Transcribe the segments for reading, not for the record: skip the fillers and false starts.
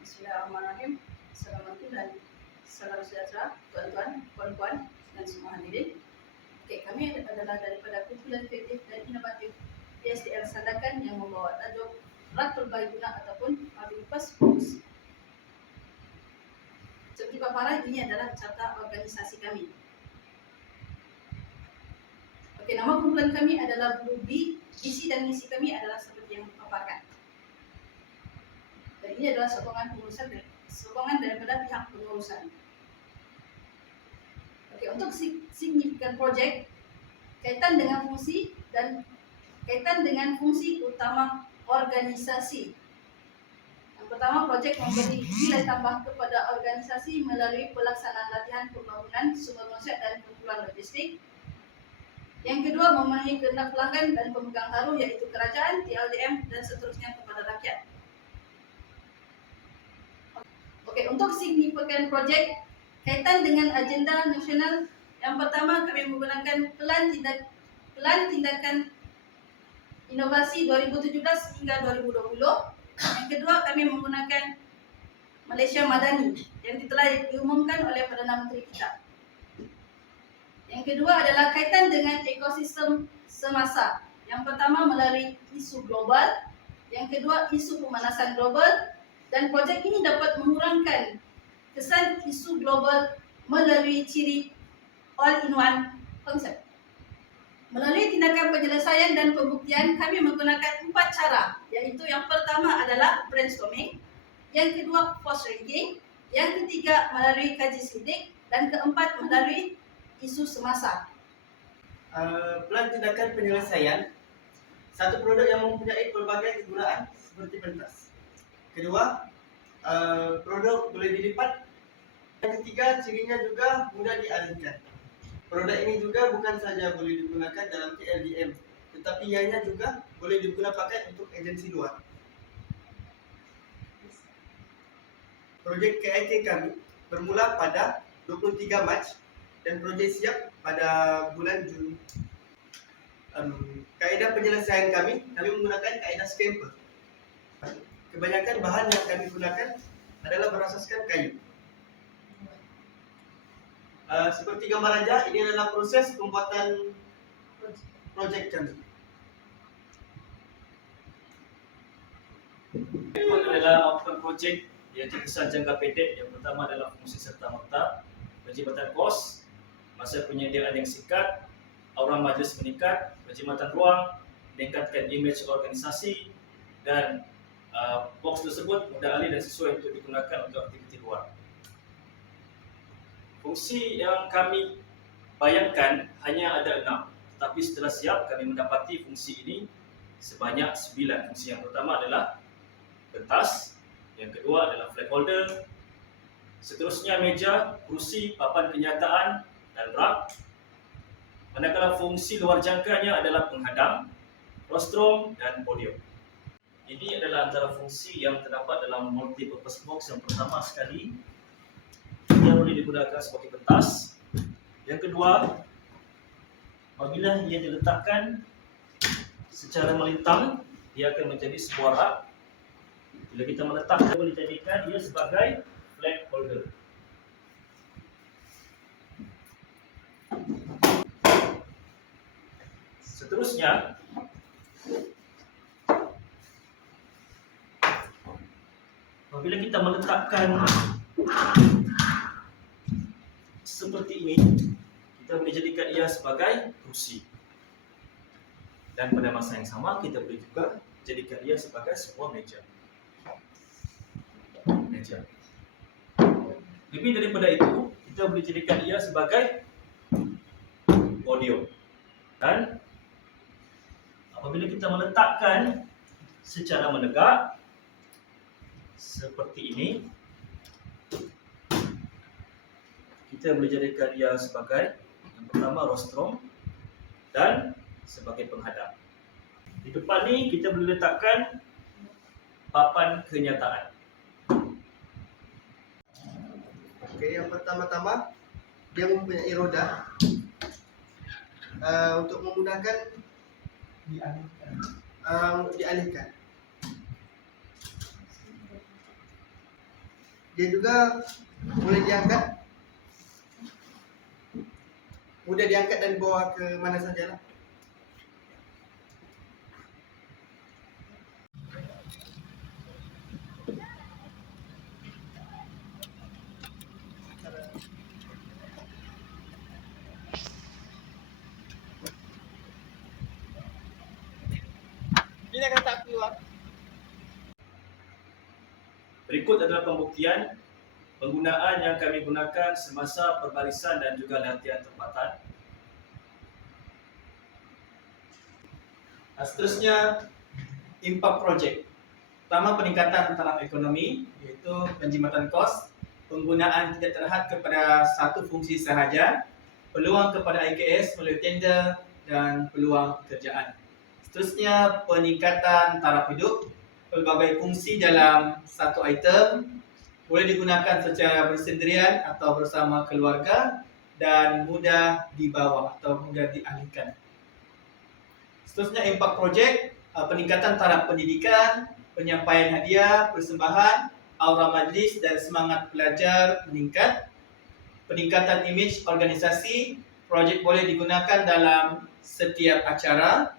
Bismillahirrahmanirrahim. Assalamualaikum dan salam sejahtera tuan-tuan, puan-puan dan semua hadirin. Kami adalah daripada kumpulan kreatif dan inovatif PSDL Sandakan yang membawa tajuk Ratul Baiguna ataupun Multipurpose Box. Seperti paparan, ini adalah carta organisasi kami. Nama kumpulan kami adalah Blue Bee. Isi dan misi kami adalah seperti yang dipaparkan. Dan ini adalah sokongan daripada pihak pengurusan. Untuk signifikan projek, kaitan dengan fungsi dan kaitan dengan fungsi utama organisasi. Yang pertama, projek memberi nilai tambah kepada organisasi melalui pelaksanaan latihan pembangunan sumber manusia dan kumpulan logistik. Yang kedua, memenuhi kehendak pelanggan dan pemegang taruh yaitu kerajaan, TLDM dan seterusnya kepada rakyat. Untuk signifikan projek kaitan dengan agenda nasional, yang pertama kami menggunakan pelan tindakan inovasi 2017 hingga 2020. Yang kedua, kami menggunakan Malaysia Madani yang telah diumumkan oleh Perdana Menteri kita. Yang kedua adalah kaitan dengan ekosistem semasa. Yang pertama melalui isu global, yang kedua isu pemanasan global, dan projek ini dapat mengurangkan kesan isu global melalui ciri all-in-one konsep. Melalui tindakan penyelesaian dan pembuktian, kami menggunakan 4 cara, yaitu yang pertama adalah brainstorming, yang kedua force ranking, yang ketiga melalui kaji sidik, dan keempat melalui isu semasa. Plan tindakan penyelesaian, satu produk yang mempunyai pelbagai kegunaan seperti pentas. Kedua, produk boleh dilipat. Yang ketiga, cirinya juga mudah dialihkan. Produk ini juga bukan saja boleh digunakan dalam TLDM, tetapi ianya juga boleh digunakan pakai untuk agensi luar. Projek KIT kami bermula pada 23 Mac dan projek siap pada bulan Juni. Kaedah penyelesaian kami menggunakan kaedah scamper. Kebanyakan bahan yang kami gunakan adalah berasaskan kayu. Seperti gambar aja, ini adalah proses pembuatan projek kami. Itu adalah outcome projek yang terkesan jangka pendek. Yang pertama adalah fungsi serta merta, penjimatan kos, masa penyediaan yang singkat, aura majlis meningkat, penjimatan ruang, meningkatkan image organisasi, dan box tersebut mudah alih dan sesuai untuk digunakan untuk aktiviti luar. Fungsi yang kami bayangkan hanya ada 6, tetapi setelah siap kami mendapati fungsi ini sebanyak 9. Fungsi yang pertama adalah pentas, yang kedua adalah flag holder, seterusnya meja, kursi, papan kenyataan, dan rak. Manakala fungsi luar jangkanya adalah penghadang, rostrum, dan podium. Ini adalah antara fungsi yang terdapat dalam multi-purpose box. Yang pertama sekali, ia boleh digunakan sebagai pentas. Yang kedua, apabila ia diletakkan secara melintang, dia akan menjadi sebuah rak. Bila kita meletakkan, boleh dijadikan ia sebagai flag holder. Seterusnya, apabila kita meletakkan seperti ini, kita boleh jadikan ia sebagai kursi. Dan pada masa yang sama, kita boleh juga jadikan ia sebagai sebuah meja. Lebih daripada itu, kita boleh jadikan ia sebagai podium. Dan apabila kita meletakkan secara menegak seperti ini, kita boleh jadikan ia sebagai yang pertama rostrum dan sebagai penghadang. Di depan ni kita boleh letakkan papan kenyataan. Yang pertama-tama, dia mempunyai roda untuk memudahkan dialihkan. Dia juga boleh diangkat, mudah diangkat dan dibawa ke mana saja lah. Ini akan tak keluar. Berikut adalah pembuktian penggunaan yang kami gunakan semasa perbarisan dan juga latihan tempatan. Seterusnya, impact project. Pertama, peningkatan taraf ekonomi, iaitu penjimatan kos, penggunaan tidak terhad kepada satu fungsi sahaja, peluang kepada IKS melalui tender, dan peluang pekerjaan. Seterusnya, peningkatan taraf hidup, pelbagai fungsi dalam satu item, boleh digunakan secara bersendirian atau bersama keluarga, dan mudah dibawa atau mudah dialihkan. Seterusnya, impact project, peningkatan taraf pendidikan, penyampaian hadiah, persembahan, aura majlis dan semangat belajar meningkat. Peningkatan imej organisasi, projek boleh digunakan dalam setiap acara.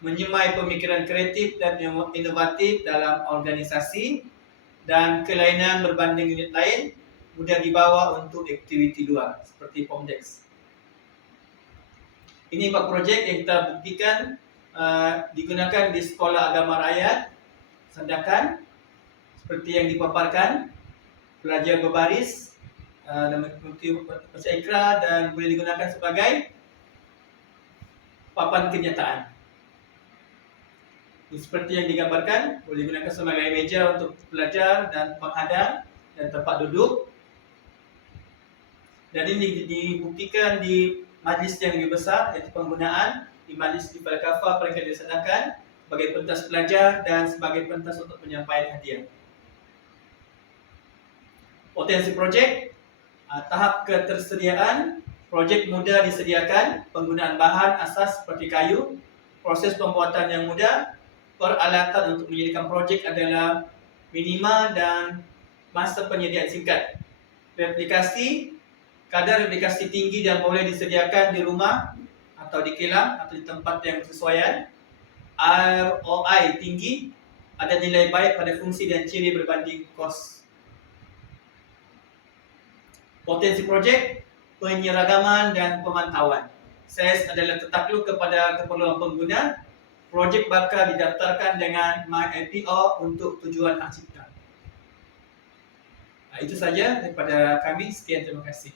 Menyemai pemikiran kreatif dan inovatif dalam organisasi, dan kelainan berbanding unit lain mudah dibawa untuk aktiviti luar seperti Pomdex. Ini impact project yang kita buktikan digunakan di Sekolah Agama Rakyat Sandakan seperti yang dipaparkan, belajar berbaris dan mengikuti baca ikrar, dan boleh digunakan sebagai papan kenyataan. Seperti yang digambarkan, boleh digunakan sebagai meja untuk belajar dan menghadang dan tempat duduk. Dan ini dibuktikan di majlis yang lebih besar, iaitu penggunaan di majlis di Falkafah peringkat dilaksanakan sebagai pentas pelajar dan sebagai pentas untuk penyampaian hadiah. Potensi projek, tahap ketersediaan, projek mudah disediakan, penggunaan bahan asas seperti kayu, proses pembuatan yang mudah, peralatan untuk menjadikan projek adalah minima dan masa penyediaan singkat. Replikasi, kadar replikasi tinggi dan boleh disediakan di rumah atau di kilang atau di tempat yang bersesuaian. ROI tinggi, ada nilai baik pada fungsi dan ciri berbanding kos. Potensi projek, penyeragaman dan pemantauan. SES adalah tertakluk kepada keperluan pengguna. Projek bakal didaftarkan dengan MyIPO untuk tujuan hak cipta. Itu saja daripada kami. Sekian, terima kasih.